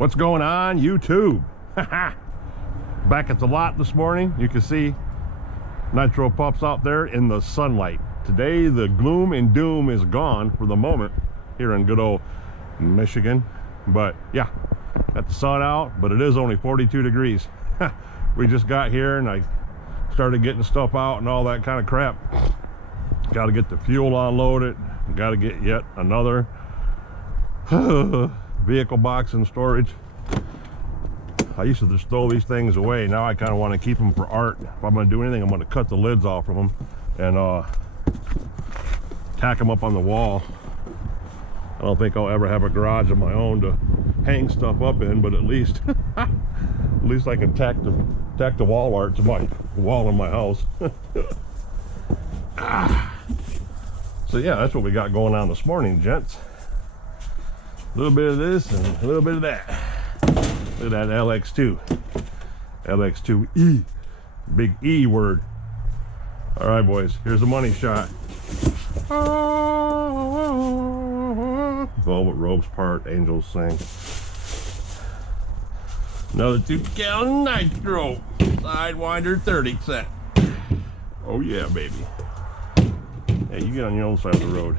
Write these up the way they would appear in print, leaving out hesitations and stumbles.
What's going on, YouTube? Back at the lot this morning. You can see nitro pups out there in the sunlight. Today the gloom and doom is gone for the moment here in good old Michigan. But yeah, got the sun out, but it is only 42 degrees. We just got here and I started getting stuff out and all that kind of crap. Got to get the fuel unloaded. Got to get yet another vehicle box in storage. I used to just throw these things away. Now I kind of want to keep them for art. If I'm going to do anything, I'm going to cut the lids off of them and tack them up on the wall. I don't think I'll ever have a garage of my own to hang stuff up in, but at least at least I can tack the wall art to my wall in my house. So yeah, that's what we got going on this morning, gents. A little bit of this and a little bit of that. Look at that LX2. LX2E. Big E word. All right, boys, here's the money shot. Velvet Ropes part, Angels sing. Another 2-gallon nitro. Sidewinder 30 set. Oh yeah, baby. Hey, you get on your own side of the road.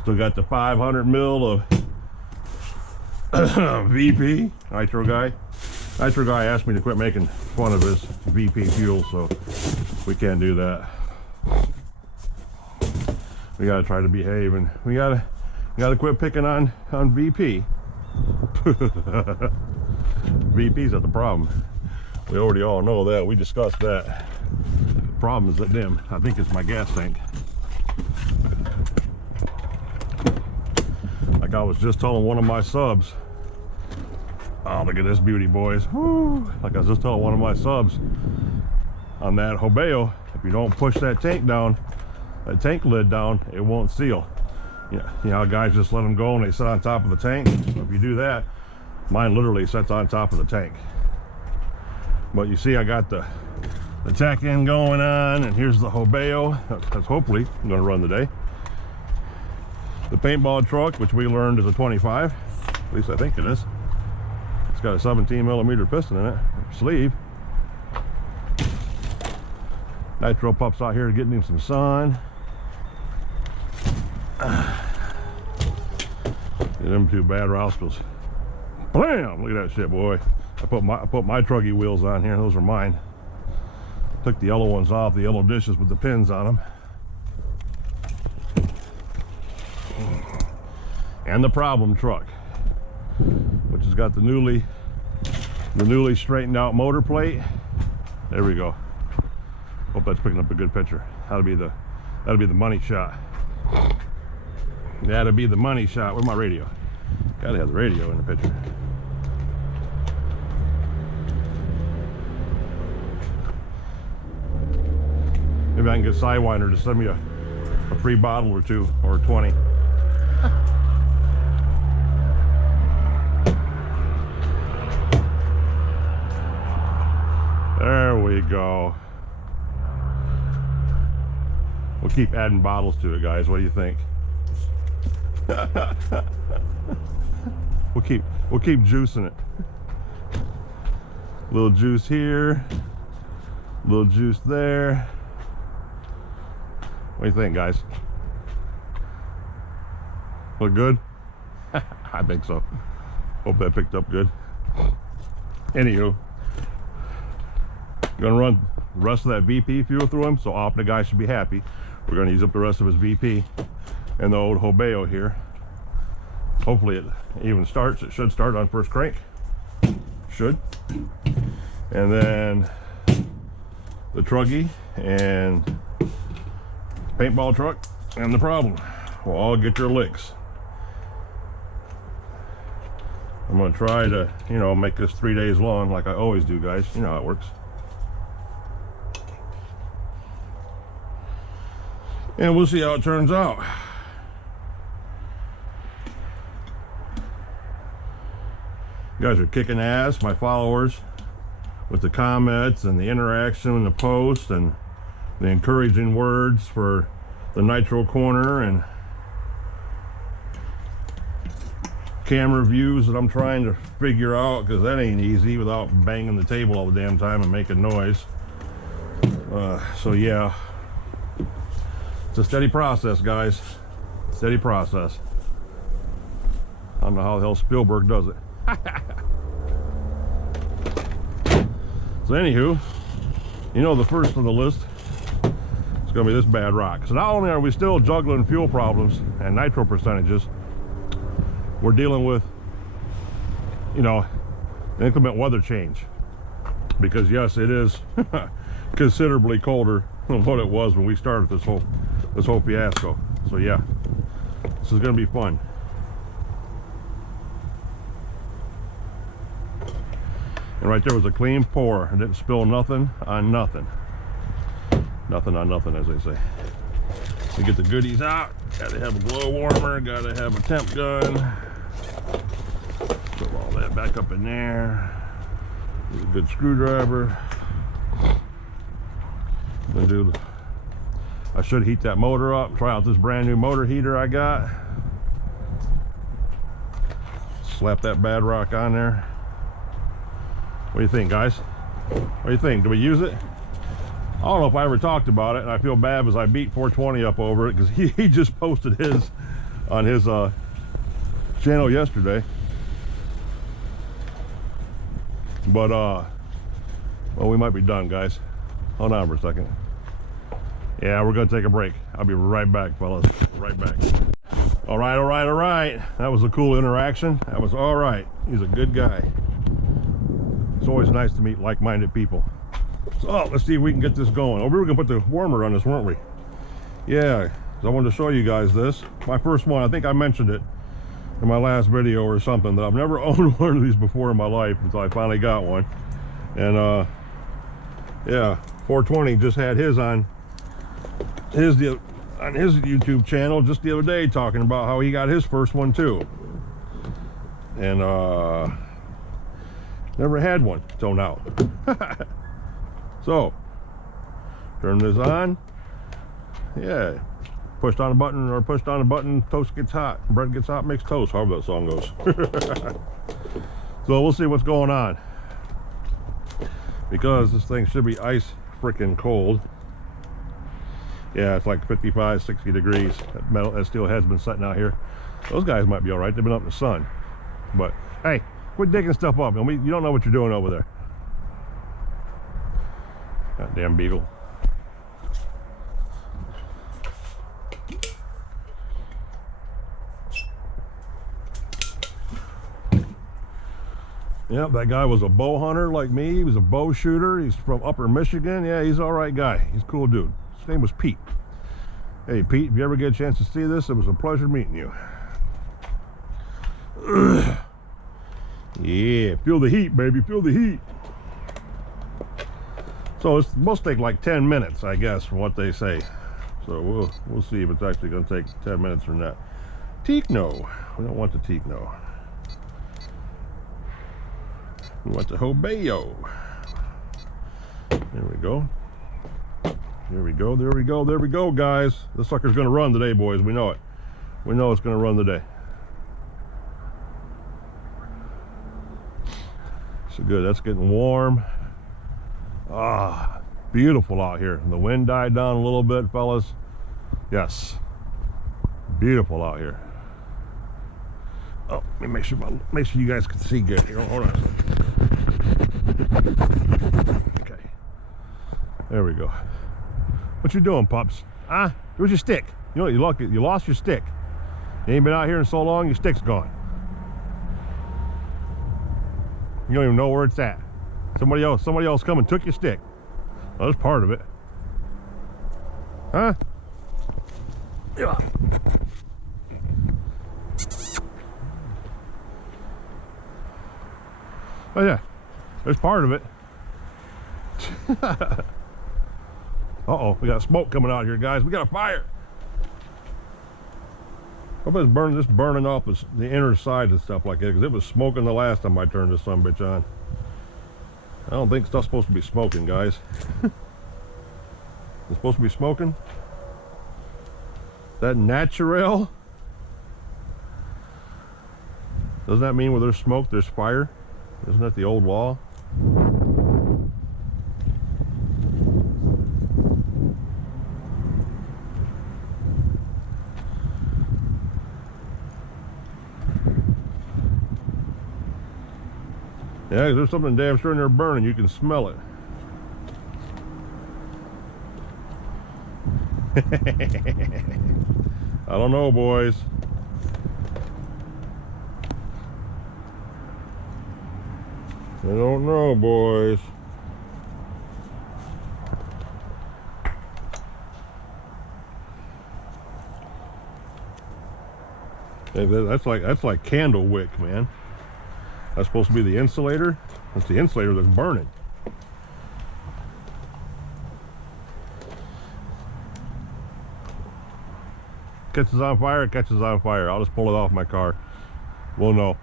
Still got the 500 mil of VP. Nitro guy asked me to quit making fun of his VP fuel, so we can't do that. We gotta try to behave, and we gotta quit picking on VP. VP's not the problem. We already all know that. We discussed that. The problem is that I think it's my gas tank. Like I was just telling one of my subs. Oh, look at this beauty, boys. Woo. Like I was just telling one of my subs on that Hobao, if you don't push that tank down, that tank lid down, it won't seal. Yeah, you know how guys just let them go and they sit on top of the tank? So if you do that, mine literally sits on top of the tank. But you see, I got the tack end going on, and here's the Hobao. That's hopefully I'm going to run today. The paintball truck, which we learned is a 25, at least I think it is. It's got a 17mm piston in it, sleeve. Nitro pups out here getting him some sun. Them two bad rascals. Blam! Look at that shit, boy. I put my truggy wheels on here. Those are mine. Took the yellow ones off, the yellow dishes with the pins on them. And the problem truck, which has got the newly straightened out motor plate. There we go. Hope that's picking up a good picture. That'll be the money shot. That'll be the money shot. Where's my radio? Gotta have the radio in the picture. Maybe I can get Sidewinder to send me a free bottle or two, or 20. There we go. We'll keep adding bottles to it, guys. What do you think? We'll keep juicing it. Little juice here, little juice there. What do you think, guys? Look good? I think so. Hope that picked up good. Anywho, gonna run the rest of that VP fuel through him, so often the guy should be happy. We're gonna use up the rest of his VP and the old Hobao here. Hopefully it even starts. It should start on first crank. Should. And then the truggy and paintball truck and the problem will all get your licks. I'm gonna try to, you know, make this 3 days long like I always do, guys. You know how it works. And we'll see how it turns out. You guys are kicking ass, my followers, with the comments and the interaction and the posts and the encouraging words for the Nitro Corner and camera views that I'm trying to figure out, because that ain't easy without banging the table all the damn time and making noise. So yeah, it's a steady process, guys. Steady process. I don't know how the hell Spielberg does it. So anywho, you know, the first on the list is going to be this bad rock. So not only are we still juggling fuel problems and nitro percentages, we're dealing with, you know, an inclement weather change. Because yes, it is considerably colder than what it was when we started this whole fiasco. So yeah, this is going to be fun. And right there was a clean pour. I didn't spill nothing on nothing. Nothing on nothing, as they say. We get the goodies out. Gotta have a glow warmer. Gotta have a temp gun. Put all that back up in there. Use a good screwdriver. I should heat that motor up. Try out this brand new motor heater I got. Slap that bad rock on there. What do you think, guys? What do you think? Do we use it? I don't know if I ever talked about it, and I feel bad because I beat 420 up over it, because he just posted his on his channel yesterday. But well, we might be done, guys. Hold on for a second. Yeah, we're gonna take a break. I'll be right back, fellas. Right back. All right, all right, all right. That was a cool interaction. That was all right. He's a good guy. It's always nice to meet like-minded people. So let's see if we can get this going. Oh, we were gonna put the warmer on this, weren't we? Yeah, I wanted to show you guys this. My first one. I think I mentioned it in my last video or something, that I've never owned one of these before in my life until I finally got one. And yeah, 420 just had his on his YouTube channel just the other day, talking about how he got his first one too. And never had one till now. So turn this on. Yeah, pushed on a button, or pushed on a button, toast gets hot, bread gets hot, makes toast, however that song goes. So we'll see what's going on, because this thing should be ice freaking cold. Yeah, it's like 55, 60 degrees. That steel head's been sitting out here. Those guys might be all right. They've been up in the sun. But hey, quit digging stuff up. You don't know what you're doing over there. Goddamn beagle. Yep, that guy was a bow hunter like me. He was a bow shooter. He's from Upper Michigan. Yeah, he's all right guy. He's a cool dude. His name was Pete. Hey Pete, if you ever get a chance to see this, it was a pleasure meeting you. Yeah, feel the heat, baby, feel the heat. So it's supposed to take like 10 minutes, I guess, from what they say. So we'll see if it's actually going to take 10 minutes or not. Tekno. We don't want the Tekno. We want the Hobao. There we go. There we go, there we go, there we go, guys. This sucker's gonna run today, boys. We know it. We know it's gonna run today. So good, that's getting warm. Ah, beautiful out here. The wind died down a little bit, fellas. Yes, beautiful out here. Oh, let me make sure you guys can see good here. Hold on a second. Okay, there we go. What you doing, pups? Huh? Where's your stick? You know, you lost your stick. You ain't been out here in so long, your stick's gone. You don't even know where it's at. Somebody else come and took your stick. Well, that's part of it. Huh? Yeah. Oh yeah, there's part of it. Uh-oh, we got smoke coming out here, guys. We got a fire. Hope it's burning off the inner side and stuff like that, because it was smoking the last time I turned this sumbitch on. I don't think stuff's supposed to be smoking, guys. It's supposed to be smoking? Is that natural? Doesn't that mean where there's smoke, there's fire? Isn't that the old law? Yeah, 'cause there's something damn sure in there burning. You can smell it. I don't know, boys. I don't know, boys. Hey, that's like candle wick, man. That's supposed to be the insulator. That's the insulator that's burning. Catches on fire, it catches on fire. I'll just pull it off my car. We'll know.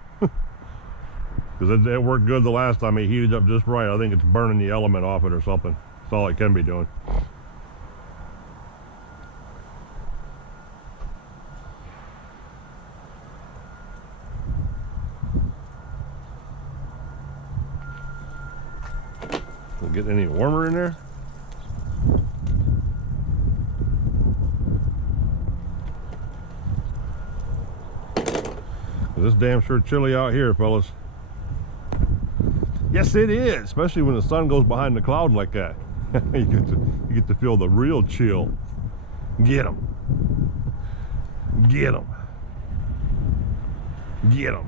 Because it worked good the last time. It heated up just right. I think it's burning the element off it or something. That's all it can be doing. Is it getting any warmer in there? It's damn sure chilly out here, fellas. Yes, it is, especially when the sun goes behind the cloud like that. you get to feel the real chill. Get him. Get him. Get him.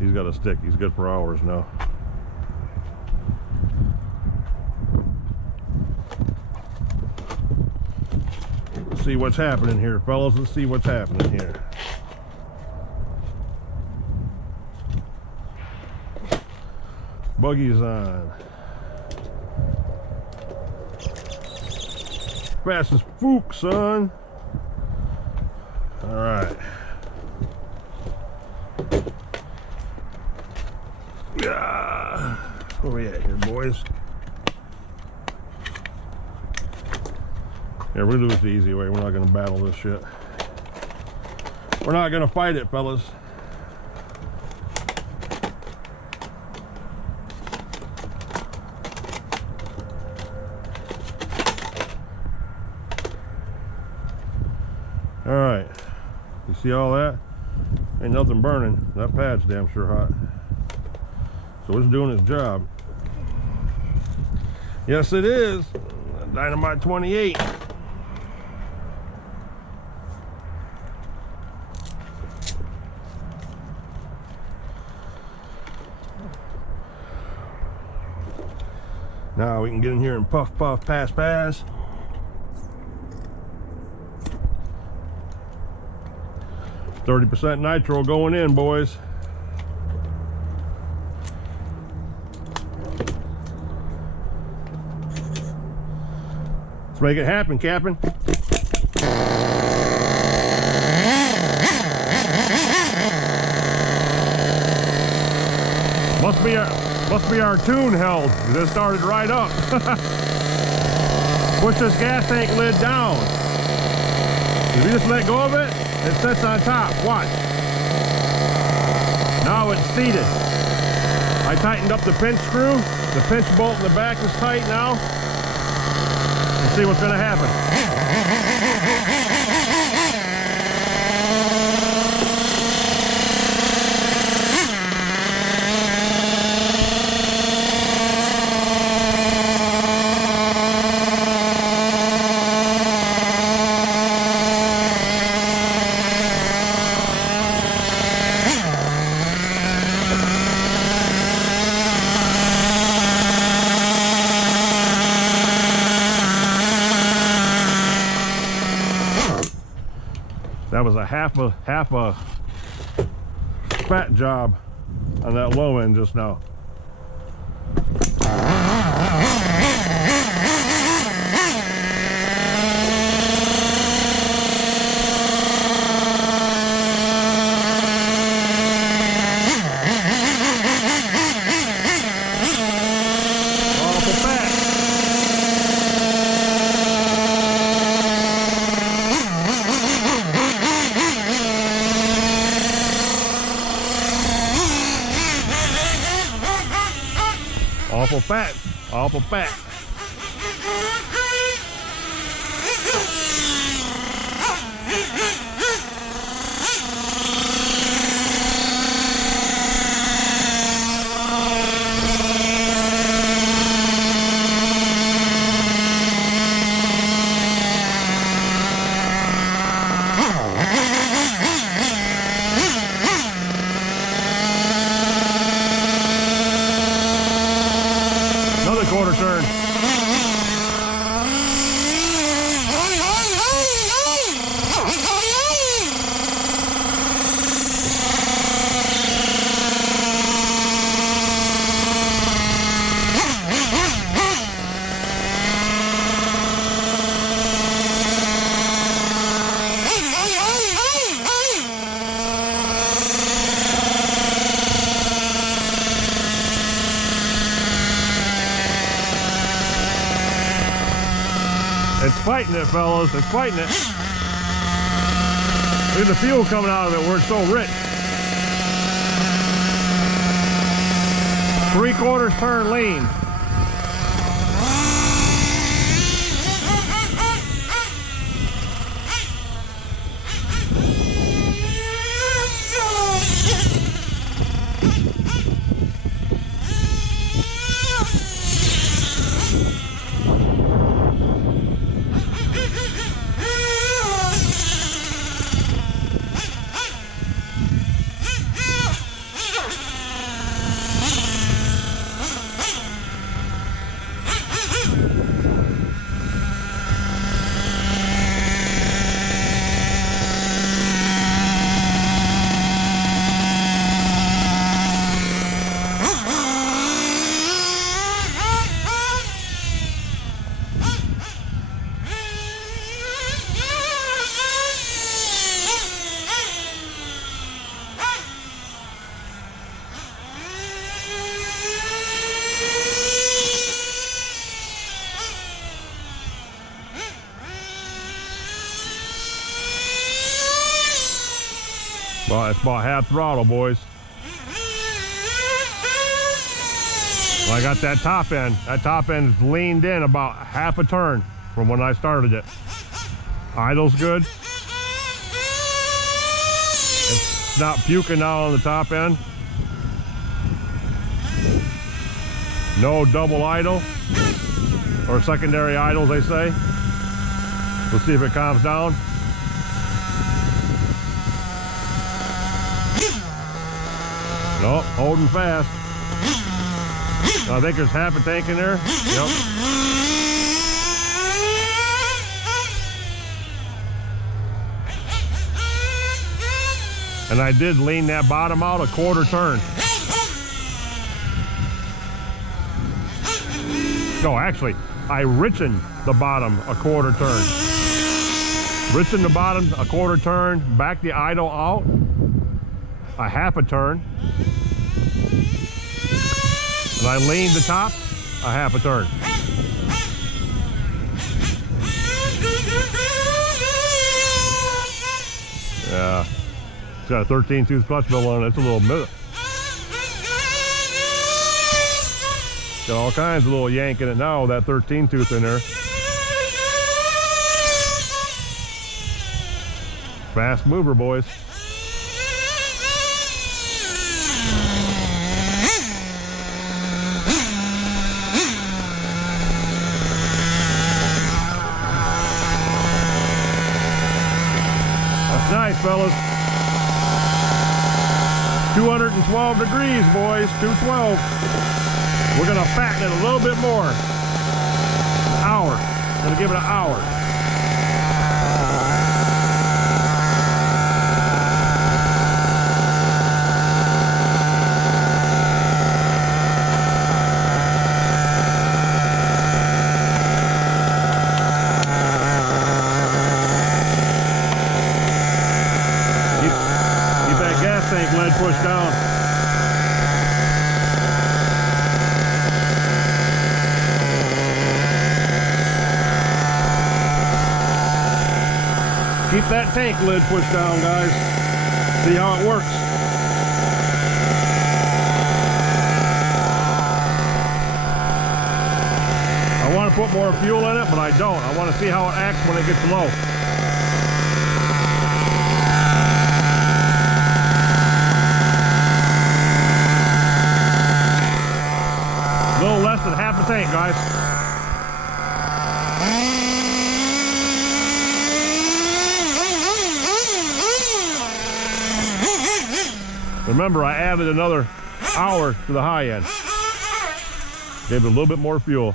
He's got a stick. He's good for hours now. Let's see what's happening here, fellas. Let's see what's happening here. Buggy's on. Fast as fook, son. All right. Yeah. Where we at here, boys? Yeah, we're gonna do it the easy way. We're not gonna battle this shit. We're not gonna fight it, fellas. All right, you see all that? Ain't nothing burning. That pad's damn sure hot. So it's doing its job. Yes, it is. Dynamite 28. Now we can get in here and puff, puff, pass, pass. %, nitro going in, boys. Let's make it happen, Captain. Must be our tune held, because it started right up. Push this gas tank lid down. If you just let go of it, it sits on top. Watch. Now it's seated. I tightened up the pinch screw. The pinch bolt in the back is tight now. Let's see what's going to happen. That was a half a fat job on that low end just now. Awful fat. Awful fat. Another quarter turn. It's fighting it, fellas. It's fighting it. Look at the fuel coming out of it where it's so rich. 3/4 turn lean. Well, it's about half throttle, boys. Well, I got that top end. That top end is leaned in about half a turn from when I started it. Idle's good. It's not puking now on the top end. No double idle or secondary idles, they say. We'll see if it calms down. Nope, holding fast. I think there's half a tank in there. Yep. And I did lean that bottom out 1/4 turn. No, actually, I richened the bottom 1/4 turn. Richened the bottom 1/4 turn, back the idle out 1/2 turn. And I leaned the top 1/2 turn. Yeah. It's got a 13-tooth clutch bill on it. It's a little bit. Got all kinds of little yank in it now with that 13-tooth in there. Fast mover, boys. That's nice, fellas. 212 degrees, boys. 212. We're gonna fatten it a little bit more. An hour. Gonna give it an hour. Keep that gas tank lead pushed down. Keep that tank lid pushed down, guys. See how it works. put more fuel in it, but I don't. I want to see how it acts when it gets low. A little less than half a tank, guys. Remember, I added another hour to the high end. Gave it a little bit more fuel.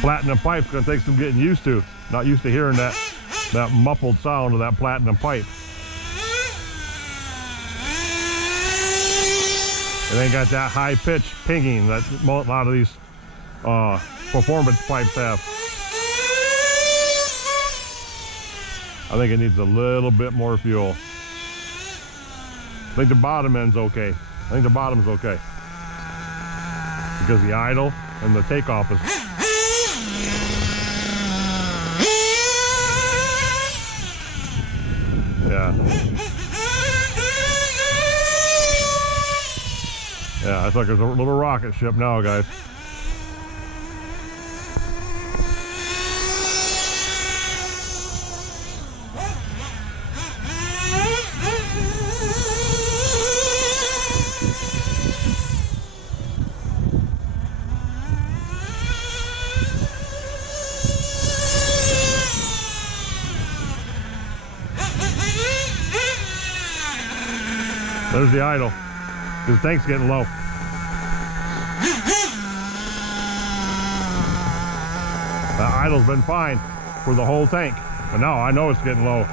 Platinum pipe's gonna take some getting used to. Not used to hearing that muffled sound of that platinum pipe. It ain't got that high pitch pinging that a lot of these performance pipes have. I think it needs a little bit more fuel. I think the bottom end's okay. I think the bottom's okay. Because the idle and the takeoff is... Yeah. Yeah, it's like a little rocket ship now, guys. There's the idle. The tank's getting low. The idle's been fine for the whole tank, but now I know it's getting low.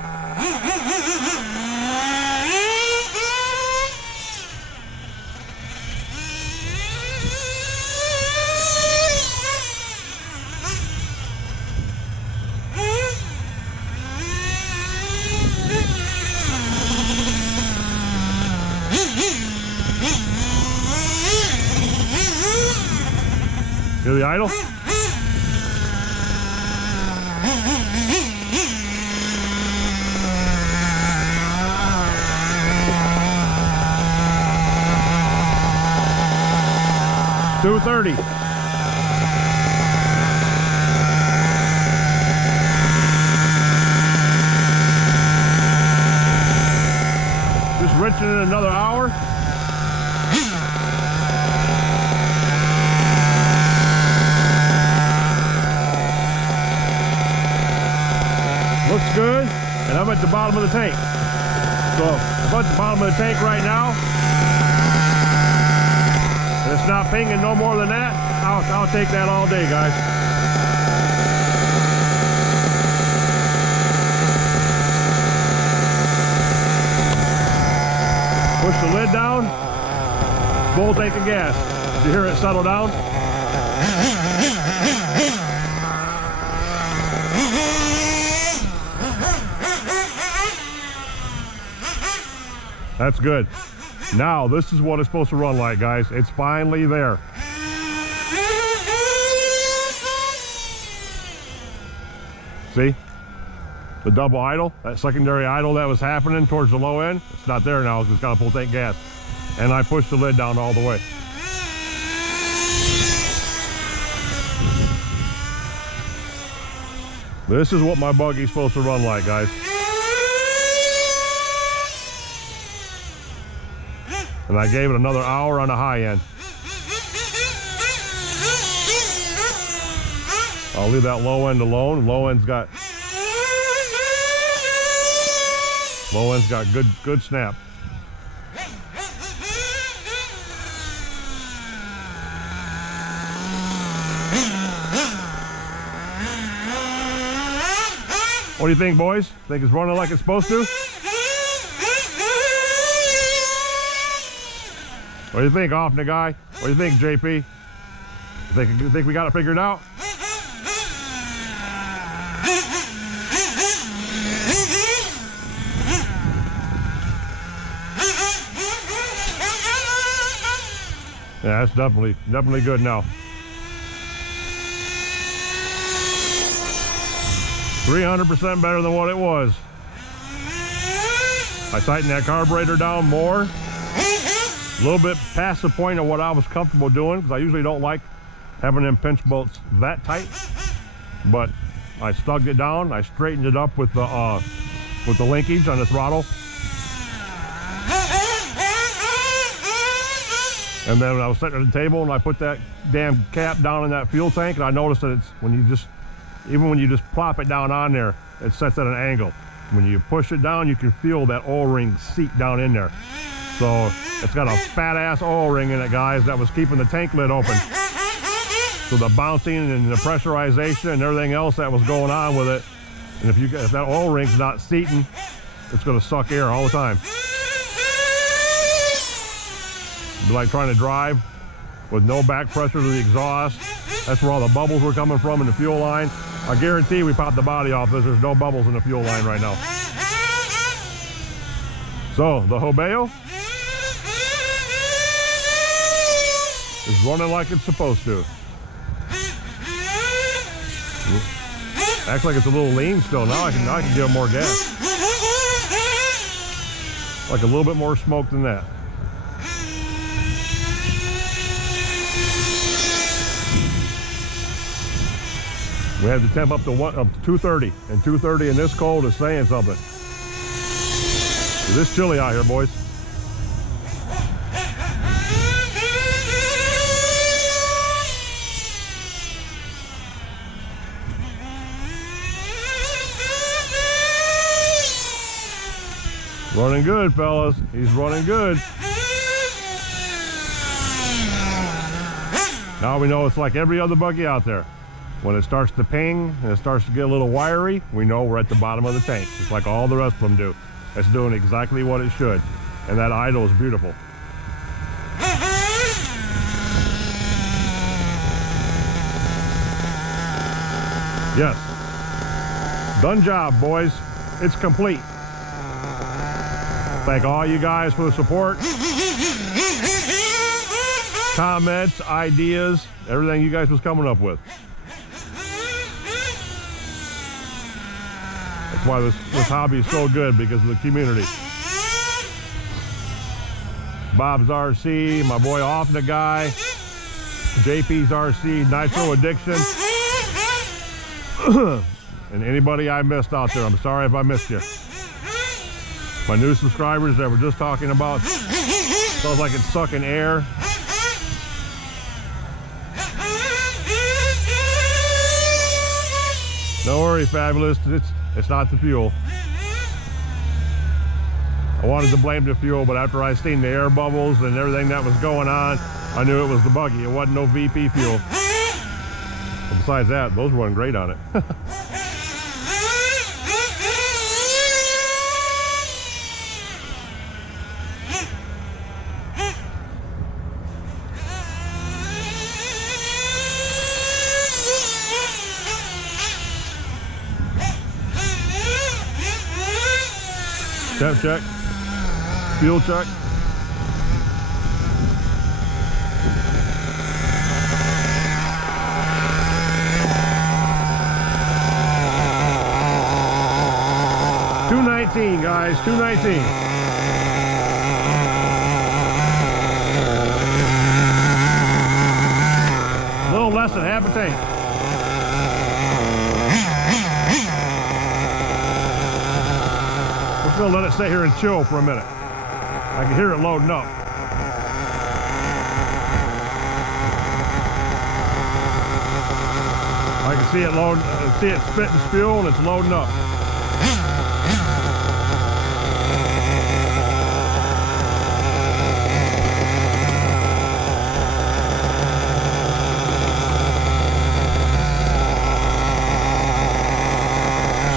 Hear the idle? $230. Just rinsing it another hour. Looks good, and I'm at the bottom of the tank. So I'm at the bottom of the tank right now. And it's not pinging no more than that. I'll take that all day, guys. Push the lid down. Full tank of gas. Did you hear it settle down? That's good. Now, this is what it's supposed to run like, guys. It's finally there. See? The double idle, that secondary idle that was happening towards the low end, it's not there now because it's got a full tank gas. And I pushed the lid down all the way. This is what my buggy's supposed to run like, guys. And I gave it another hour on the high end. I'll leave that low end alone. Low end's got good snap. What do you think, boys? Think it's running like it's supposed to? What do you think, off the guy? What do you think, JP? You think we got it figured out? Yeah, that's definitely good now. 300% better than what it was. I tightened that carburetor down more. A little bit past the point of what I was comfortable doing, because I usually don't like having them pinch bolts that tight. But I stugged it down. I straightened it up with the linkage on the throttle. And then I was sitting at the table and I put that damn cap down in that fuel tank, and I noticed that it's even when you just plop it down on there, it sets at an angle. When you push it down, you can feel that O-ring seat down in there. So it's got a fat ass O-ring in it, guys, that was keeping the tank lid open. So the bouncing and the pressurization and everything else that was going on with it, and if that O-ring's not seating, it's going to suck air all the time. It'd be like trying to drive with no back pressure to the exhaust. That's where all the bubbles were coming from in the fuel line. I guarantee we popped the body off this. There's no bubbles in the fuel line right now. So the Hobao is running like it's supposed to. Acts like it's a little lean still. Now I can give it more gas. Like a little bit more smoke than that. We had the temp up to 230, and 230 in this cold is saying something. It is chilly out here, boys. Running good, fellas. He's running good. Now we know it's like every other buggy out there. When it starts to ping and it starts to get a little wiry, we know we're at the bottom of the tank, just like all the rest of them do. It's doing exactly what it should. And that idle is beautiful. Yes. Done job, boys. It's complete. Thank all you guys for the support. Comments, ideas, everything you guys was coming up with. That's why this hobby is so good, because of the community. Bob's RC, my boy Off the Guy, JP's RC, Nitro Addiction, and anybody I missed out there, I'm sorry if I missed you. My new subscribers that we're just talking about, sounds like it's sucking air. Don't worry, Fabulous, it's not the fuel. I wanted to blame the fuel, but after I seen the air bubbles and everything that was going on, I knew it was the buggy. It wasn't no VP fuel. But besides that, those run great on it. Temp check, fuel check. $219, guys, $219. A little less than half a tank. We're gonna let it sit here and chill for a minute. I can hear it loading up. I can see it loading, see it spitting fuel, and it's loading up.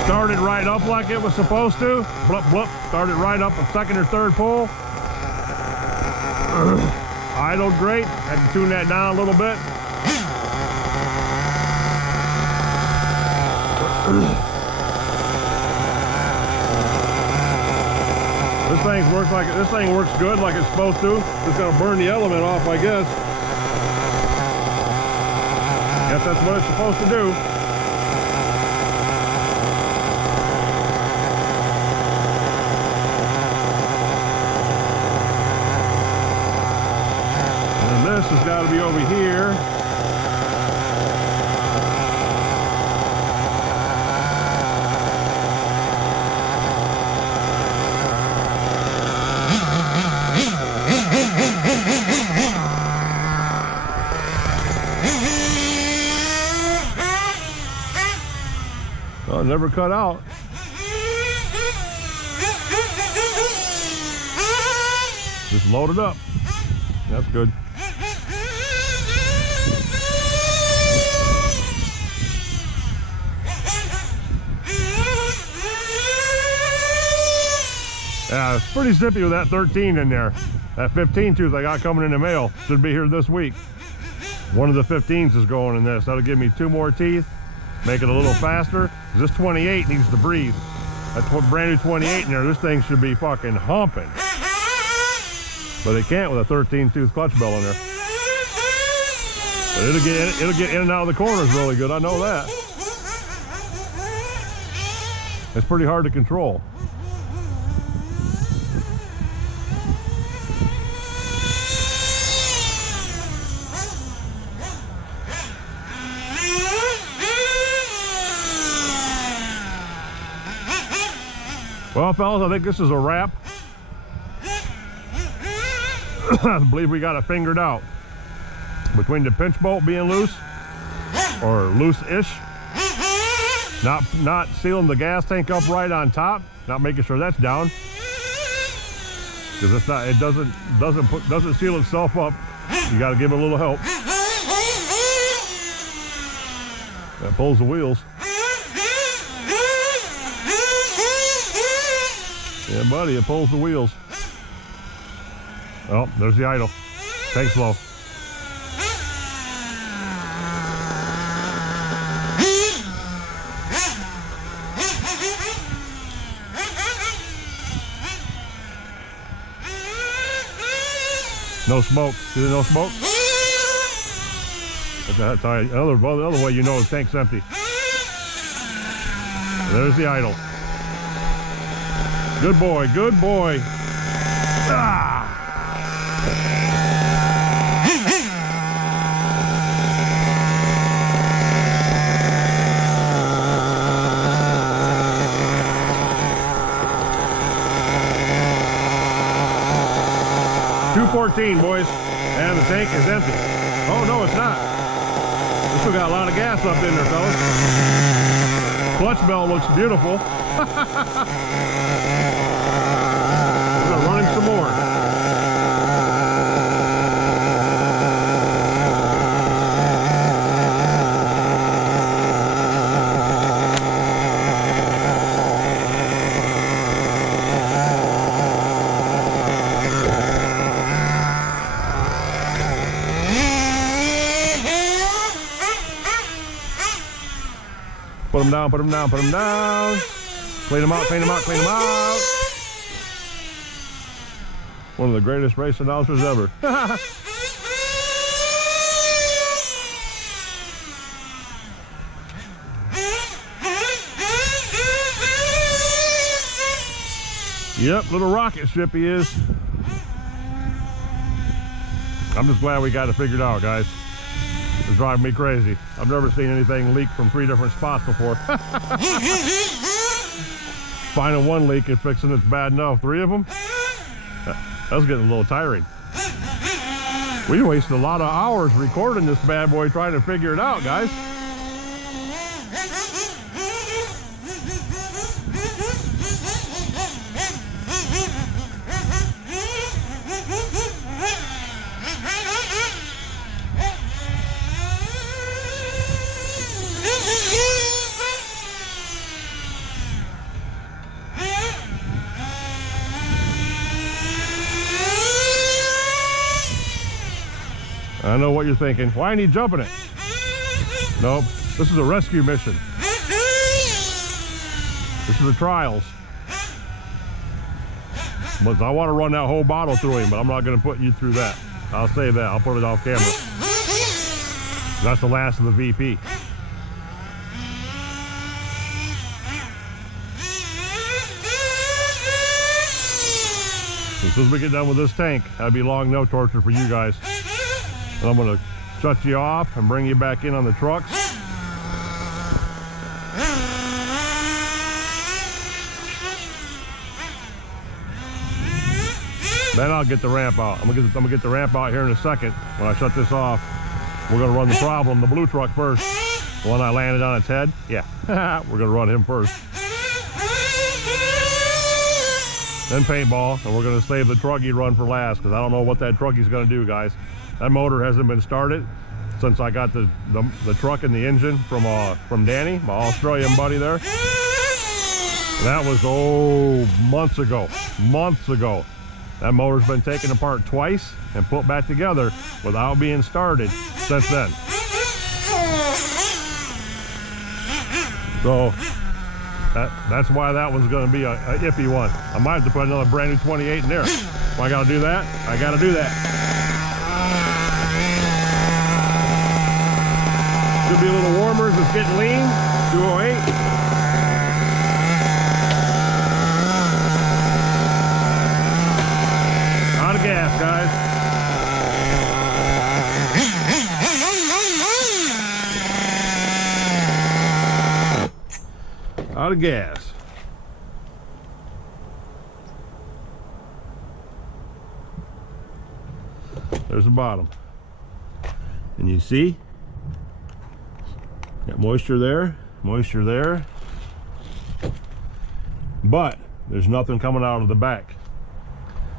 Started right up like it was supposed to. Blup, blup. Started right up a second or third pull. Idled great. Had to tune that down a little bit. This thing works good like it's supposed to. Just gotta burn the element off, I guess. Guess that's what it's supposed to do. has got to be over here. Oh, never cut out. Just load it up. That's good. Yeah, it's pretty zippy with that 13 in there. That 15 tooth I got coming in the mail should be here this week. One of the 15s is going in this. That'll give me 2 more teeth, make it a little faster. This 28 needs to breathe. That brand new 28 in there, this thing should be fucking humping. But it can't with a 13 tooth clutch bell in there. But it'll get in and out of the corners really good, I know that. It's pretty hard to control. Well, fellas, I think this is a wrap. I believe we got it fingered out. Between the pinch bolt being loose, or loose-ish, not sealing the gas tank up right on top, not making sure that's down, because it's not. It doesn't seal itself up. You got to give it a little help. That pulls the wheels. Yeah, buddy, it pulls the wheels. Oh, there's the idle. Take slow. No smoke. See the no smoke? That's how the other way you know the tank's empty. There's the idle. Good boy, good boy. Ah! $2.14, boys, and the tank is empty. Oh no, it's not. We still got a lot of gas up in there, fellas. Clutch bell looks beautiful. We're gonna run him some more. Put them down, put them down, put them down. Clean them out, clean them out, clean them out. One of the greatest race announcers ever. Yep, little rocket ship he is. I'm just glad we got it figured out, guys. It's driving me crazy. I've never seen anything leak from 3 different spots before. Finding one leak and fixing it's bad enough. 3 of them? That was getting a little tiring. We wasted a lot of hours recording this bad boy trying to figure it out, guys. I know what you're thinking. Why ain't he jumping it? Nope. This is a rescue mission. This is the trials. But I want to run that whole bottle through him, but I'm not going to put you through that. I'll save that. I'll put it off camera. That's the last of the VP. As soon as we get done with this tank, that'll be long no torture for you guys. And I'm gonna shut you off and bring you back in on the trucks. Then I'll get the ramp out. I'm gonna get the ramp out here in a second. When I shut this off, we're gonna run the problem, the blue truck first. The one I landed on its head. Yeah, we're gonna run him first. Then paintball, and we're gonna save the truggy run for last, because I don't know what that truggy's gonna do, guys. That motor hasn't been started since I got the truck and the engine from Danny, my Australian buddy there. That was, months ago. Months ago. That motor's been taken apart twice and put back together without being started since then. So that's why that one's going to be a iffy one. I might have to put another brand new 28 in there. Well, I got to do that. I got to do that. Should be a little warmer as it's getting lean. 208. Out of gas, guys. Out of gas. There's the bottom. And you see? Got moisture there, moisture there. But there's nothing coming out of the back.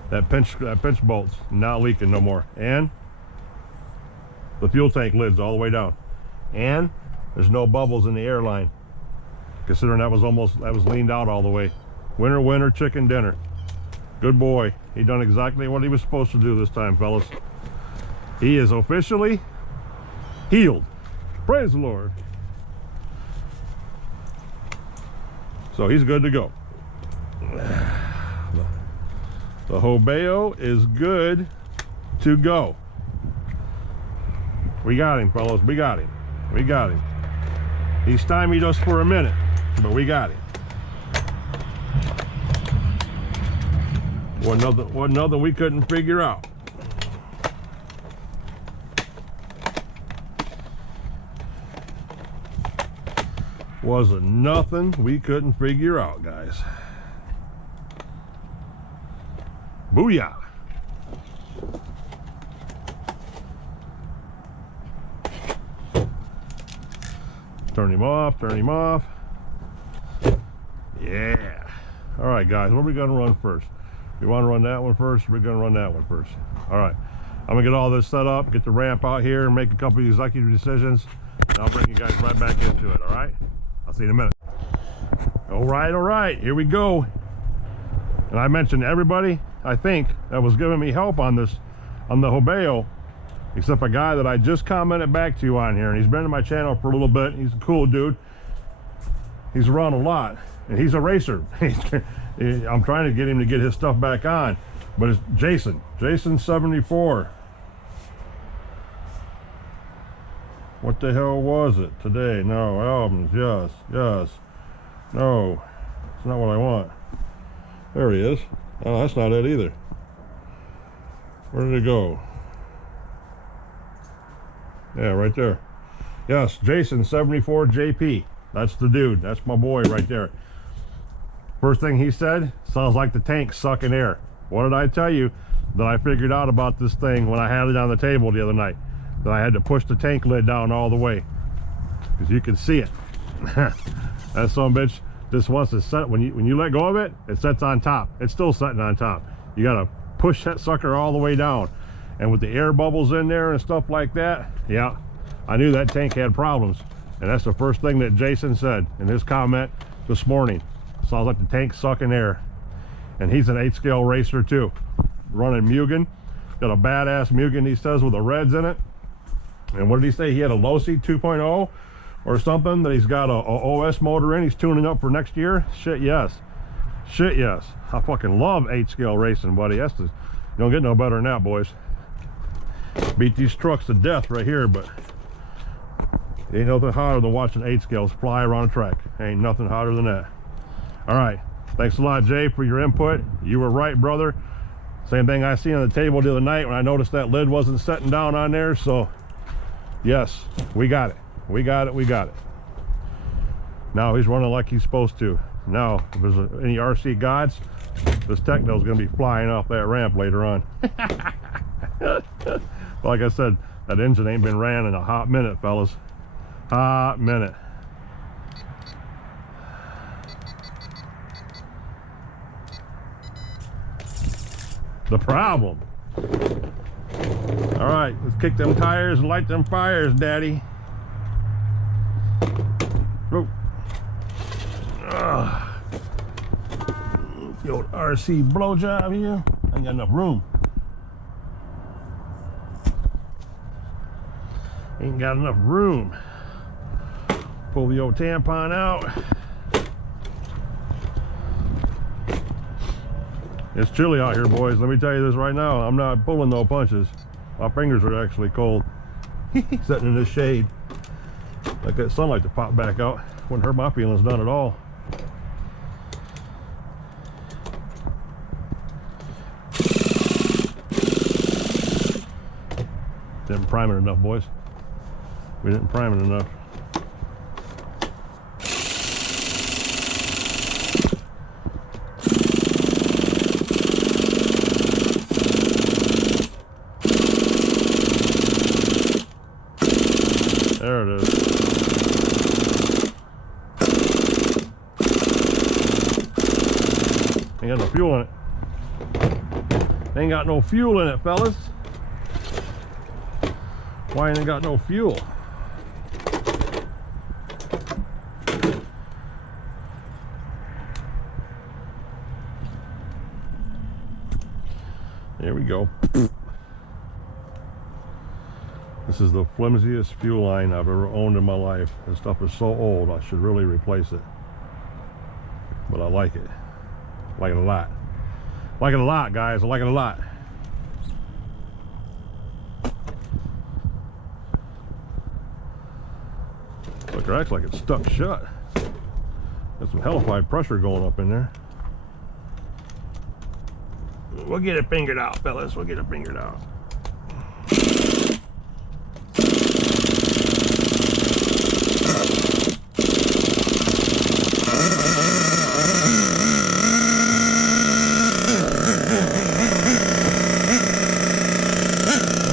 That pinch bolt's not leaking no more. And the fuel tank lid's all the way down. And there's no bubbles in the air line, considering that was leaned out all the way. Winner, winner, chicken dinner. Good boy. He done exactly what he was supposed to do this time, fellas. He is officially healed. Praise the Lord. So he's good to go. The Hobao is good to go. We got him, fellas. We got him. We got him. He stymied us for a minute, but we got him. Wasn't nothing we couldn't figure out. Wasn't nothing we couldn't figure out, guys. Booyah! Turn him off, turn him off. Yeah. All right, guys, what are we gonna run first? We want to run that one first, or we're gonna run that one first? All right, I'm gonna get all this set up, get the ramp out here, and make a couple of executive decisions, and I'll bring you guys right back into it. All right, I'll see you in a minute. All right, here we go. And I mentioned everybody, I think, that was giving me help on this, on the Hobao, except a guy that I just commented back to you on here, and he's been in my channel for a little bit. He's a cool dude. He's around a lot, and he's a racer. I'm trying to get him to get his stuff back on, but it's Jason 74. What the hell was it today? No, albums, yes. No, it's not what I want. There he is. Oh, that's not it either. Where did it go? Yeah, right there. Yes, Jason 74 JP. That's the dude. That's my boy right there. First thing he said, sounds like the tank's sucking air. What did I tell you that I figured out about this thing when I had it on the table the other night? That I had to push the tank lid down all the way, because you can see it. That son of a bitch just wants to set, when you let go of it, it sets on top. It's still sitting on top. You gotta push that sucker all the way down. And with the air bubbles in there and stuff like that, yeah, I knew that tank had problems. And that's the first thing that Jason said in his comment this morning. Sounds like the tank's sucking air. And he's an 8-scale racer too, running Mugen. Got a badass Mugen, he says, with the reds in it. And what did he say? He had a Losi 2.0 or something that he's got a OS motor in. He's tuning up for next year. Shit yes. Shit yes. I fucking love 8-scale racing, buddy. That's the, you don't get no better than that, boys. Beat these trucks to death right here, but ain't nothing hotter than watching 8-scales fly around a track. Ain't nothing hotter than that. All right, thanks a lot, Jay, for your input. You were right, brother. Same thing I seen on the table the other night when I noticed that lid wasn't setting down on there. So yes, we got it. We got it. We got it. Now he's running like he's supposed to. Now, if there's any RC gods, this Tekno is going to be flying off that ramp later on. Like I said, that engine ain't been ran in a hot minute, fellas. Hot minute. The problem. All right, let's kick them tires and light them fires, daddy. Oh. The old RC blowjob here. I ain't got enough room. Ain't got enough room. Pull the old tampon out. It's chilly out here, boys. Let me tell you this right now. I'm not pulling no punches. My fingers are actually cold. Sitting in the shade. Like that sunlight to pop back out. Wouldn't hurt my feelings none at all. Didn't prime it enough, boys. We didn't prime it enough. There it is. Ain't got no fuel in it. Ain't got no fuel in it, fellas. Why ain't it got no fuel? There we go. This is the flimsiest fuel line I've ever owned in my life. This stuff is so old, I should really replace it. But I like it. Like it a lot. Like it a lot, guys. I like it a lot. Look, it acts like it's stuck shut. Got some hellified pressure going up in there. We'll get it fingered out, fellas. We'll get it fingered out.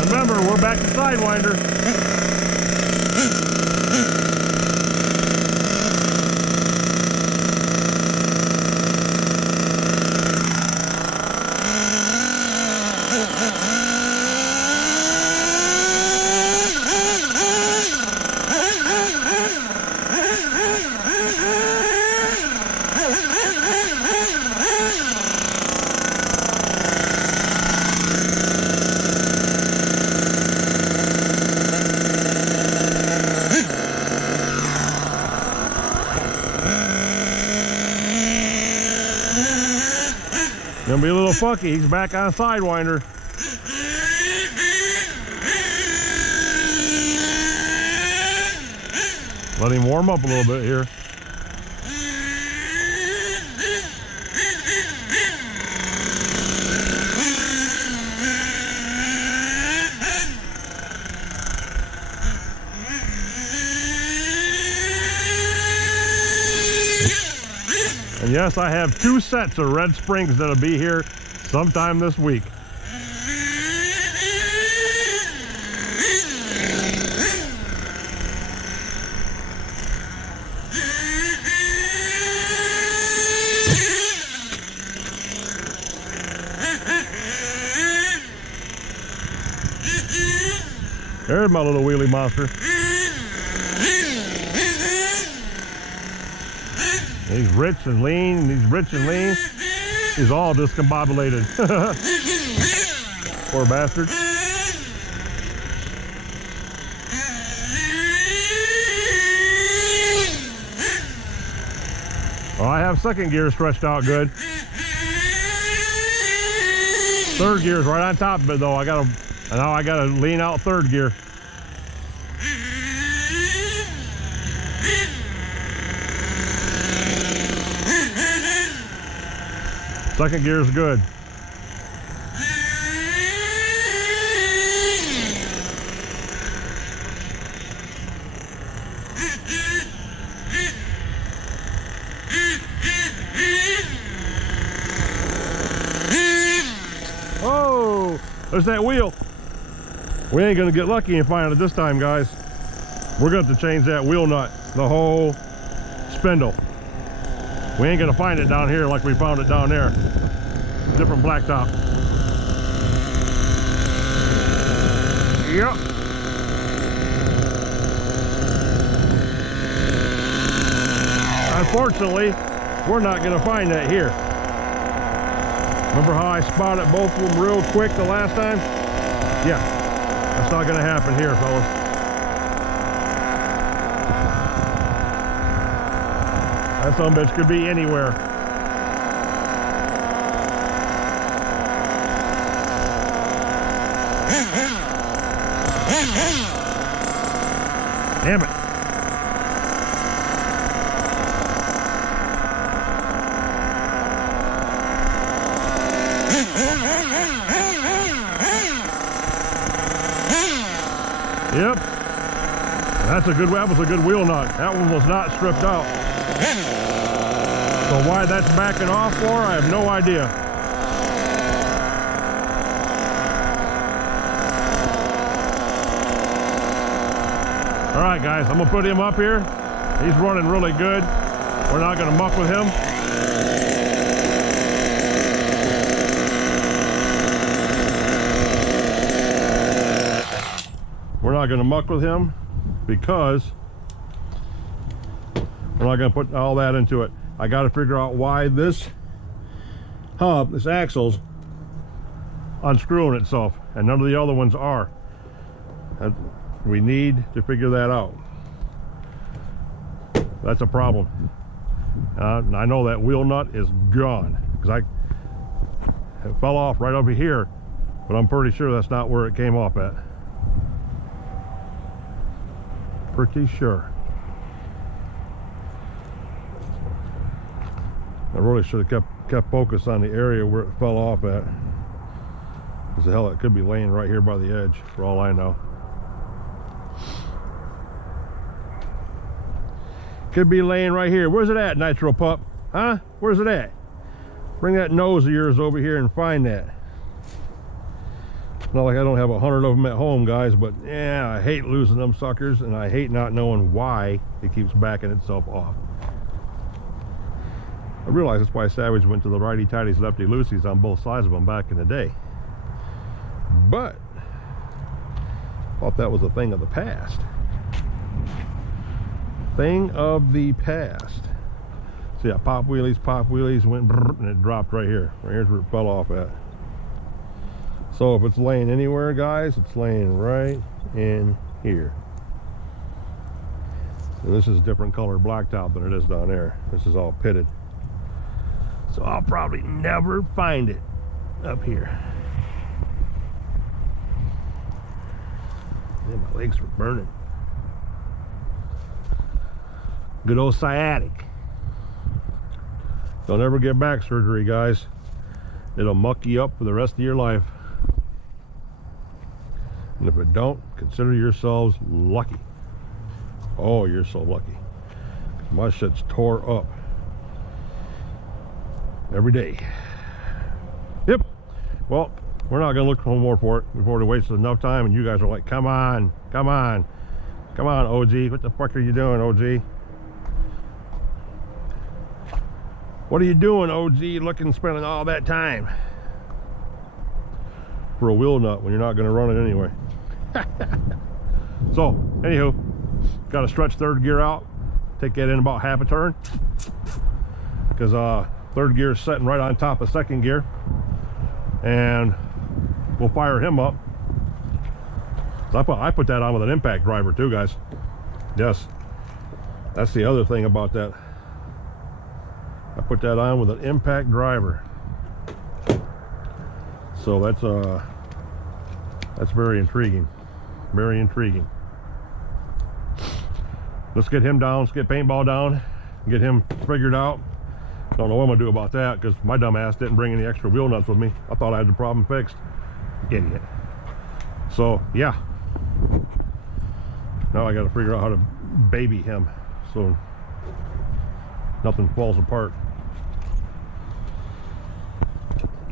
Remember, we're back to Sidewinder. Gonna be a little funky. He's back on Sidewinder. Let him warm up a little bit here. And yes, I have 2 sets of red springs that'll be here sometime this week. There's my little wheelie monster. He's rich and lean, he's rich and lean. He's all discombobulated. Poor bastard. Well, I have second gear stretched out good. Third gear is right on top of it though. Now I gotta lean out third gear. Second gear is good. there's that wheel. We ain't gonna get lucky and find it this time, guys. We're gonna have to change that wheel nut, the whole spindle. We ain't gonna find it down here like we found it down there. Different blacktop. Yep. Unfortunately, we're not gonna find that here. Remember how I spotted both of them real quick the last time? Yeah, that's not gonna happen here, fellas. That son of a bitch could be anywhere. Damn it. Yep. That was a good wheel nut. That one was not stripped out. So why that's backing off for, I have no idea. All right, guys, I'm gonna put him up here. He's running really good. We're not gonna muck with him. We're not gonna muck with him because we're not gonna put all that into it. I got to figure out why this hub, this axle's unscrewing itself, and none of the other ones are. We need to figure that out. That's a problem. I know that wheel nut is gone because it fell off right over here, but I'm pretty sure that's not where it came off at. Pretty sure. I really should have kept focus on the area where it fell off at. Because the hell, it could be laying right here by the edge, for all I know. Could be laying right here. Where's it at, Nitro Pup? Huh? Where's it at? Bring that nose of yours over here and find that. Not like I don't have 100 of them at home, guys, but yeah, I hate losing them suckers, and I hate not knowing why it keeps backing itself off. I realize that's why Savage went to the righty-tighties, lefty-loosies on both sides of them back in the day. But I thought that was a thing of the past. Thing of the past. So yeah, pop wheelies, went brrr, and it dropped right here. Right here's where it fell off at. So if it's laying anywhere, guys, it's laying right in here. And this is a different color blacktop than it is down there. This is all pitted. So I'll probably never find it up here. Yeah, my legs were burning. Good old sciatic. Don't ever get back surgery, guys. It'll muck you up for the rest of your life. And if it don't, consider yourselves lucky. Oh, you're so lucky. My shit's tore up every day. Yep. Well, we're not gonna look no more for it. We've already wasted enough time, and you guys are like, come on, come on, come on, OG. What the fuck are you doing, OG? What are you doing, OG, looking, spending all that time for a wheel nut when you're not going to run it anyway? So, anywho, got to stretch third gear out, take that in about half a turn, because third gear is sitting right on top of second gear, and we'll fire him up. So I put that on with an impact driver too, guys. Yes, that's the other thing about that. I put that on with an impact driver. So that's very intriguing. Very intriguing. Let's get him down, let's get paintball down, get him figured out. Don't know what I'm gonna do about that because my dumb ass didn't bring any extra wheel nuts with me. I thought I had the problem fixed. Idiot. So yeah. Now I gotta figure out how to baby him so nothing falls apart.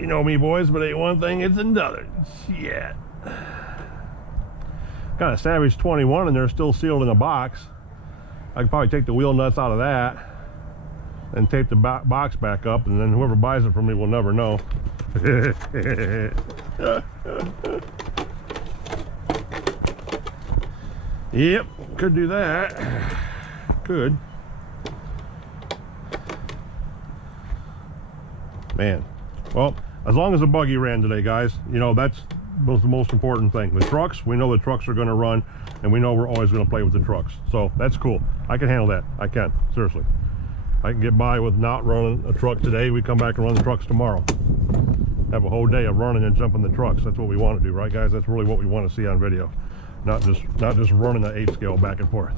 You know me, boys, but ain't one thing, it's another. Shit. Got a Savage 21 and they're still sealed in a box. I could probably take the wheel nuts out of that and tape the box back up, and then whoever buys it from me will never know. Yep, could do that. Could. Man, well, as long as the buggy ran today, guys, you know, that's the most important thing. The trucks, we know the trucks are going to run, and we know we're always going to play with the trucks. So that's cool. I can handle that. I can, seriously. I can get by with not running a truck today. We come back and run the trucks tomorrow. Have a whole day of running and jumping the trucks. That's what we want to do, right, guys? That's really what we want to see on video. Not just running the 8 scale back and forth.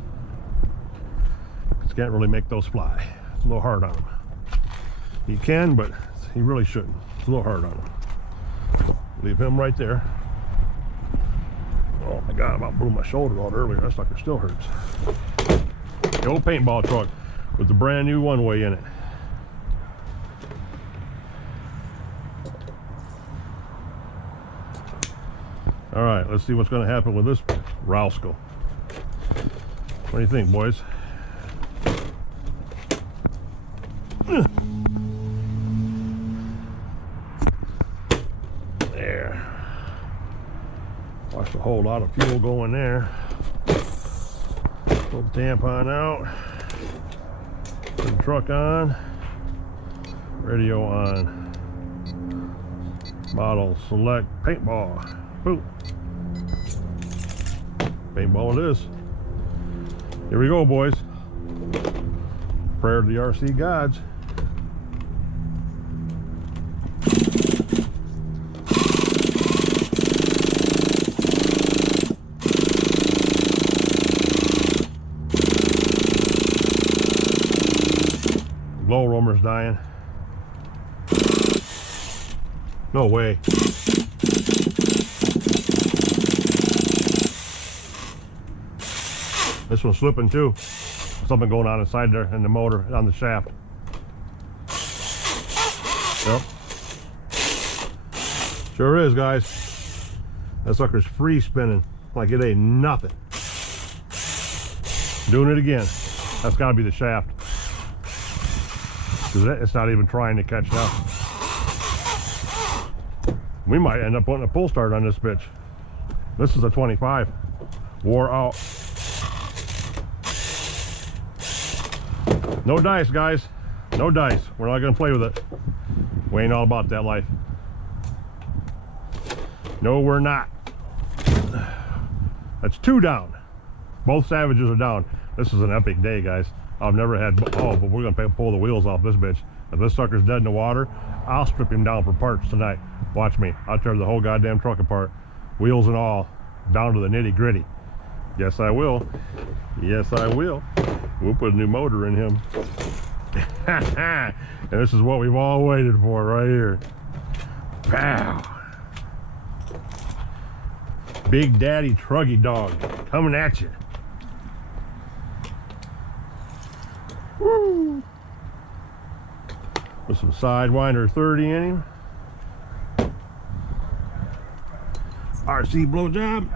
Just can't really make those fly. It's a little hard on them. You can, but you really shouldn't. It's a little hard on them. So, leave him right there. Oh my God, I about blew my shoulder out earlier. That sucker still hurts. The old paintball truck with the brand new one-way in it. All right, let's see what's going to happen with this Ralsco. What do you think, boys? There. Watch a whole lot of fuel going there. Pull the tampon out. Put the truck on. Radio on. Model select paintball. Boom. Paintball it is. Here we go, boys. Prayer to the RC gods. Glow roamer's dying. No way. This one's slipping too. Something going on inside there in the motor, on the shaft. Yep. Sure is, guys. That sucker's free spinning like it ain't nothing. Doing it again. That's got to be the shaft. Because it's not even trying to catch now. We might end up putting a pull start on this bitch. This is a 25. Wore out. No dice, guys. No dice. We're not going to play with it. We ain't all about that life. No, we're not. That's 2 down. Both Savages are down. This is an epic day, guys. I've never had... Oh, but we're going to pull the wheels off this bitch. If this sucker's dead in the water, I'll strip him down for parts tonight. Watch me. I'll tear the whole goddamn truck apart. Wheels and all. Down to the nitty gritty. Yes, I will. Yes, I will. We'll put a new motor in him. And this is what we've all waited for right here. Pow! Big Daddy Truggy Dog coming at you. Woo! With some Sidewinder 30 in him. RC blowjob.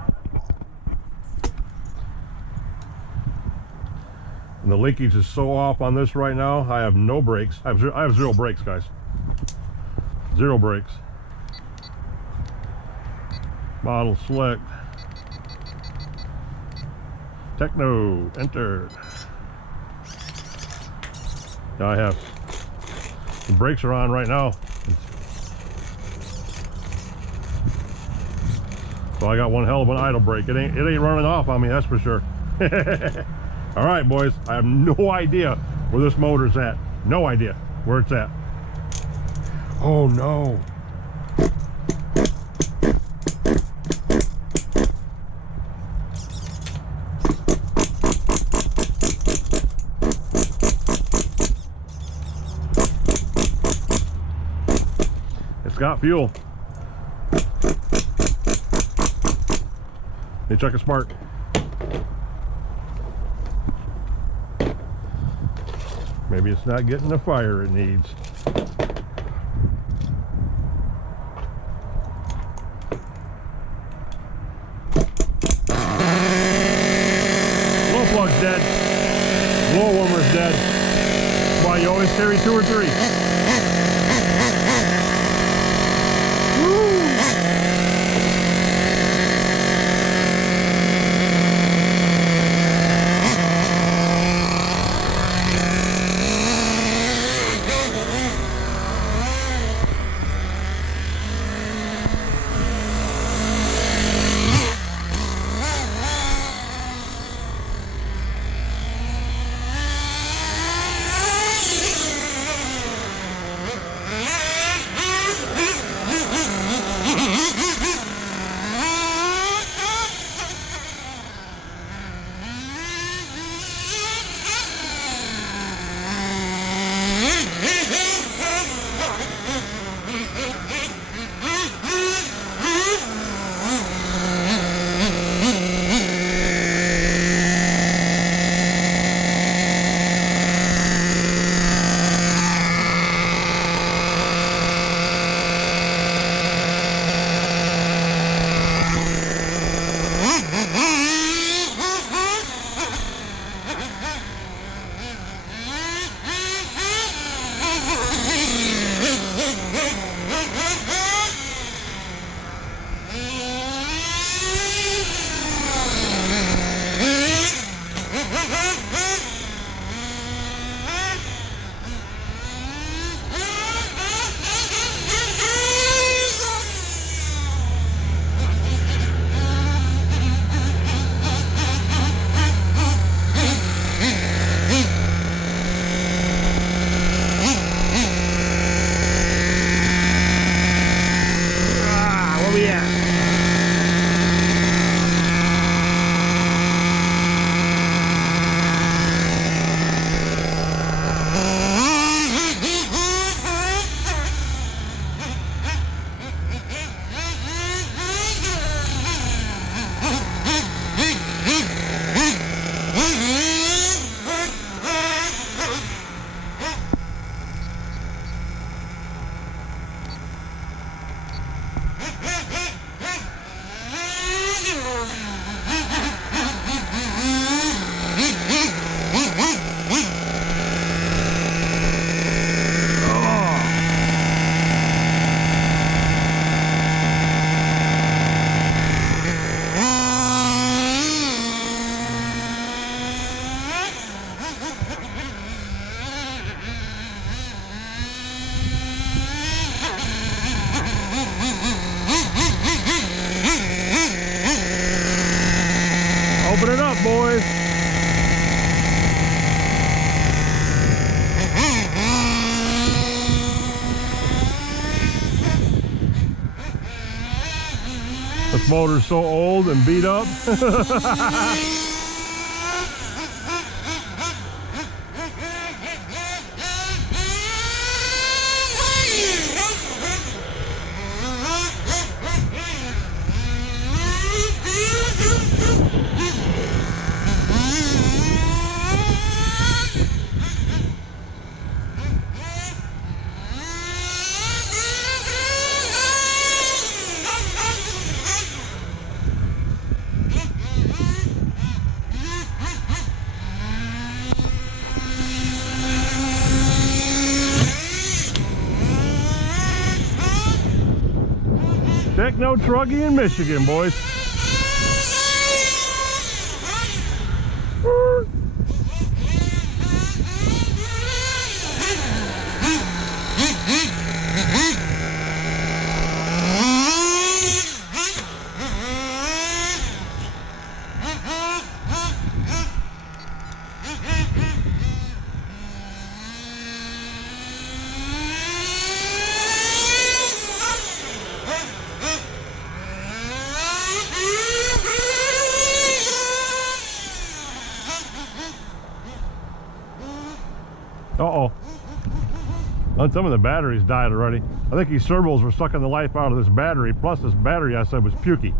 And the linkage is so off on this right now. I have no brakes. I have 0 brakes, guys. 0 brakes. Model select. Tekno, enter. Now I have the brakes are on right now. So I got one hell of an idle brake. It ain't running off on me, that's for sure. All right, boys, I have no idea where this motor's at. No idea where it's at. Oh no. It's got fuel. Hey, check a spark. Maybe it's not getting the fire it needs. boys. Carry 2 or 3. Open it up, boys. This motor's so old and beat up. Tekno Truggy in Michigan, boys. Uh-oh. And some of the batteries died already. I think these servos were sucking the life out of this battery. Plus this battery I said was pukey.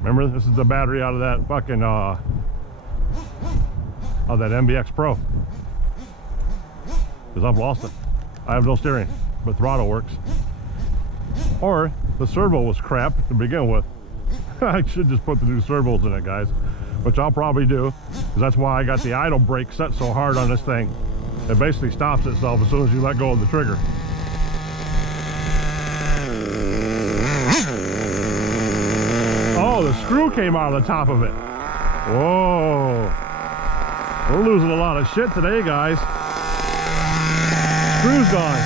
Remember, this is the battery out of that fucking, of that MBX Pro. Because I've lost it. I have no steering, but throttle works. Or the servo was crap to begin with. I should just put the new servos in it, guys. Which I'll probably do. Because that's why I got the idle brake set so hard on this thing. It basically stops itself as soon as you let go of the trigger. Oh, the screw came out of the top of it. Whoa. We're losing a lot of shit today, guys. Screw's gone.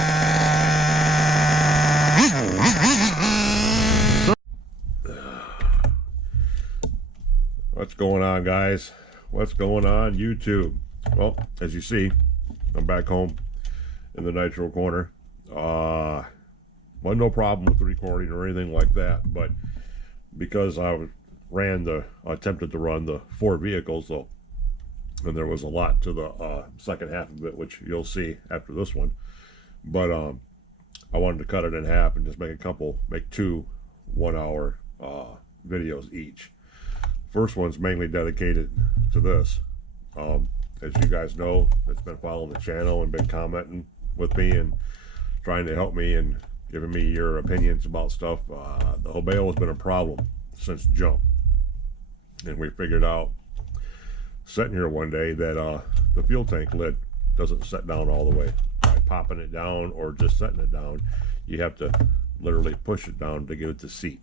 What's going on, guys? What's going on, YouTube? Well, as you see, I'm back home in the Nitro corner. Wasn't no problem with the recording or anything like that, but because I attempted to run the 4 vehicles, though, and there was a lot to the second half of it, which you'll see after this one. But I wanted to cut it in half and just make two 1-hour videos each. First one's mainly dedicated to this. As you guys know, that's been following the channel and been commenting with me and trying to help me and giving me your opinions about stuff. The Hobao has been a problem since jump, and we figured out sitting here one day that the fuel tank lid doesn't set down all the way by popping it down or just setting it down. You have to literally push it down to get it to seat.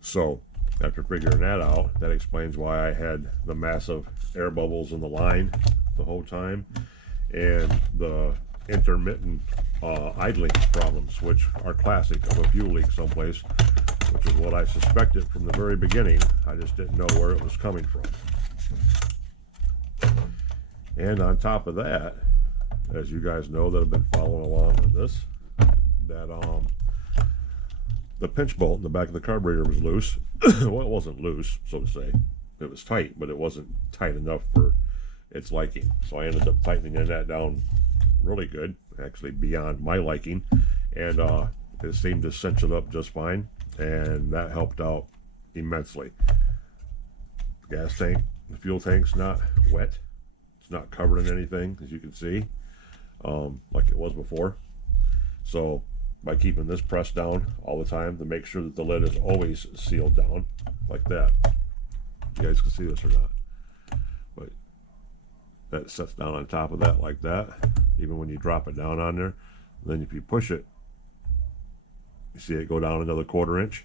So after figuring that out, that explains why I had the massive air bubbles in the line the whole time and the intermittent idling problems, which are classic of a fuel leak someplace, which is what I suspected from the very beginning. I just didn't know where it was coming from. And on top of that, as you guys know that have been following along with this, that the pinch bolt in the back of the carburetor was loose. Well, it wasn't loose, so to say. It was tight, but it wasn't tight enough for its liking. So I ended up tightening that down really good, actually beyond my liking, and it seemed to cinch it up just fine, and that helped out immensely. The gas tank, the fuel tank's not wet. It's not covered in anything, as you can see, like it was before. So by keeping this pressed down all the time to make sure that the lid is always sealed down like that. You guys can see this or not, but that sets down on top of that like that, even when you drop it down on there. Then if you push it, you see it go down another 1/4 inch.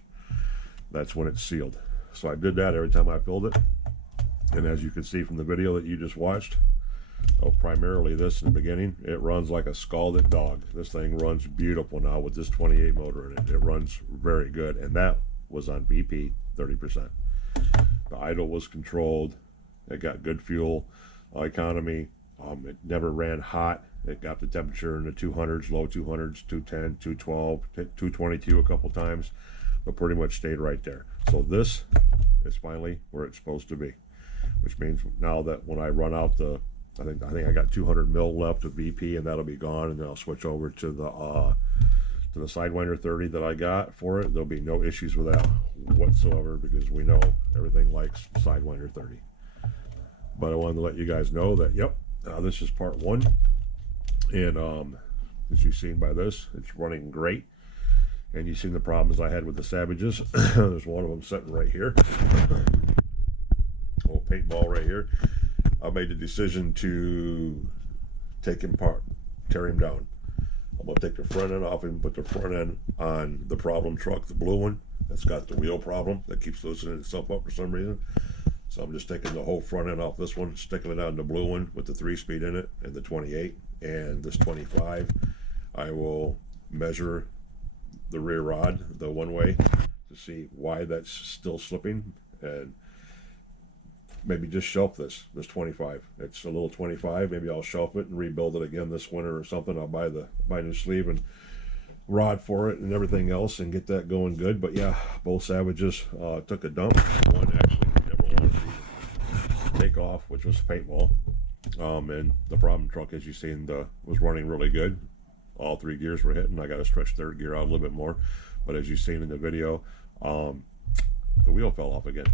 That's when it's sealed. So I did that every time I filled it, and as you can see from the video that you just watched, primarily this in the beginning, it runs like a scalded dog. This thing runs beautiful now with this 28 motor in it. It runs very good, and that was on BP 30%. The idle was controlled. It got good fuel economy. It never ran hot. It got the temperature in the 200s, low 200s, 210, 212, 222 a couple times, but pretty much stayed right there. So this is finally where it's supposed to be, which means now that when I run out the, I think I got 200 mil left of VP, and that'll be gone, and then I'll switch over to the Sidewinder 30 that I got for it. There'll be no issues with that whatsoever, because we know everything likes Sidewinder 30. But I wanted to let you guys know that, yep, this is part 1, and as you've seen by this, it's running great. And you've seen the problems I had with the Savages. There's one of them sitting right here, little paintball right here. I made the decision to take him apart, tear him down. I'm gonna take the front end off and put the front end on the problem truck, the blue one that's got the wheel problem that keeps loosening itself up for some reason. So I'm just taking the whole front end off this one, sticking it on the blue one with the 3-speed in it and the 28, and this 25. I will measure the rear rod, the one-way, to see why that's still slipping, and maybe just shelf this 25. It's a little 25. Maybe I'll shelf it and rebuild it again this winter or something. I'll buy new sleeve and rod for it and everything else and get that going good. But yeah, both Savages took a dump. One actually never wanted to take off, which was paintball. And the problem truck, as you've seen, was running really good. All 3 gears were hitting. I got to stretch third gear out a little bit more. But as you've seen in the video, the wheel fell off again.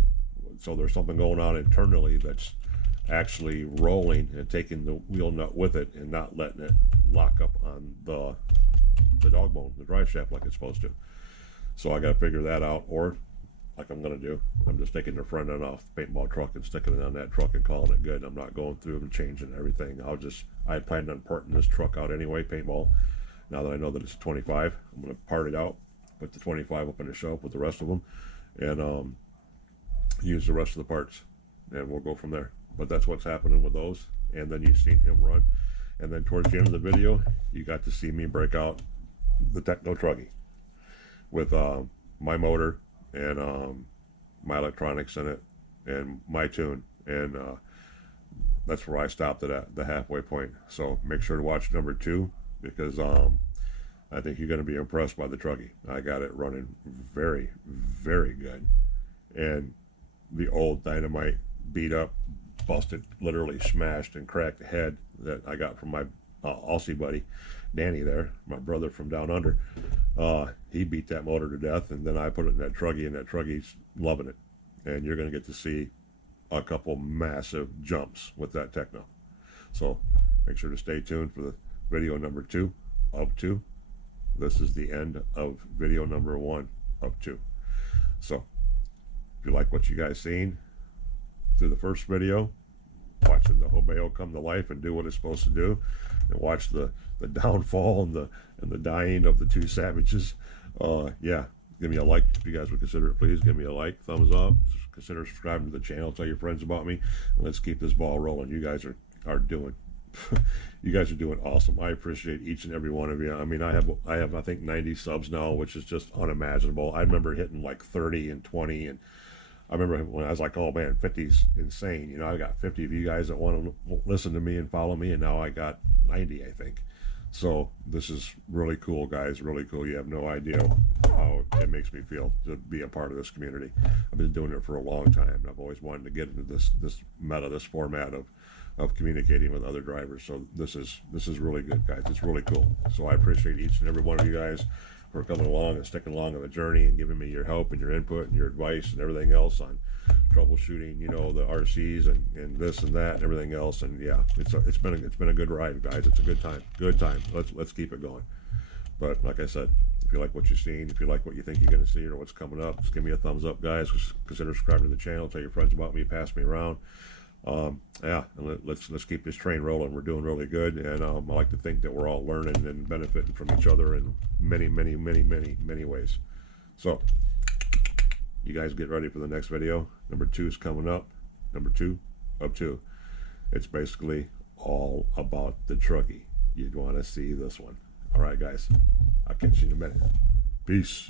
So there's something going on internally that's actually rolling and taking the wheel nut with it and not letting it lock up on the dog bone, the drive shaft, like it's supposed to. So I got to figure that out, or like I'm gonna do. I'm just taking the front end off the paintball truck and sticking it on that truck and calling it good. I'm not going through and changing everything. I had planned on parting this truck out anyway, paintball. Now that I know that it's a 25, I'm gonna part it out, put the 25 up in the shop with the rest of them, and use the rest of the parts, and we'll go from there. But that's what's happening with those. And then you've seen him run, and then towards the end of the video, you got to see me break out the Tekno truggy with my motor and my electronics in it and my tune, and that's where I stopped it at, the halfway point. So make sure to watch number 2, because I think you're going to be impressed by the truggy. I got it running very, very good. And the old Dynamite beat up, busted, literally smashed and cracked head that I got from my Aussie buddy Danny there, my brother from down under, he beat that motor to death, and then I put it in that truggy, and that truggy's loving it. And you're going to get to see a couple massive jumps with that Tekno. So make sure to stay tuned for the video number 2 of 2. This is the end of video number 1 of 2. So if you like what you guys seen through the first video, watching the Hobao come to life and do what it's supposed to do, and watch the downfall and the dying of the 2 savages, yeah, give me a like if you guys would consider it. Please give me a like, thumbs up, consider subscribing to the channel, tell your friends about me, and let's keep this ball rolling. You guys are doing you guys are doing awesome. I appreciate each and every one of you. I mean, I have I think 90 subs now, which is just unimaginable. I remember hitting like 30 and 20, and I remember when I was like, oh man, 50's insane. You know, I got 50 of you guys that want to listen to me and follow me, and now I got 90, I think. So this is really cool, guys, really cool. You have no idea how it makes me feel to be a part of this community. I've been doing it for a long time, and I've always wanted to get into this meta, this format of communicating with other drivers. So this is really good, guys. It's really cool. So I appreciate each and every one of you guys for coming along and sticking along on the journey and giving me your help and your input and your advice and everything else on troubleshooting, you know, the RCs and this and that and everything else. And yeah, it's been a good ride, guys. It's a good time. Let's keep it going. But like I said, if you like what you've seen, if you like what you think you're going to see or what's coming up, just give me a thumbs up, guys. Consider subscribing to the channel. Tell your friends about me. Pass me around. Yeah, and let's keep this train rolling. We're doing really good, and I like to think that we're all learning and benefiting from each other in many ways. So you guys get ready for the next video. Number 2 is coming up. Number 2 of 2. It's basically all about the truggy. You'd want to see this one. All right, guys, I'll catch you in a minute. Peace.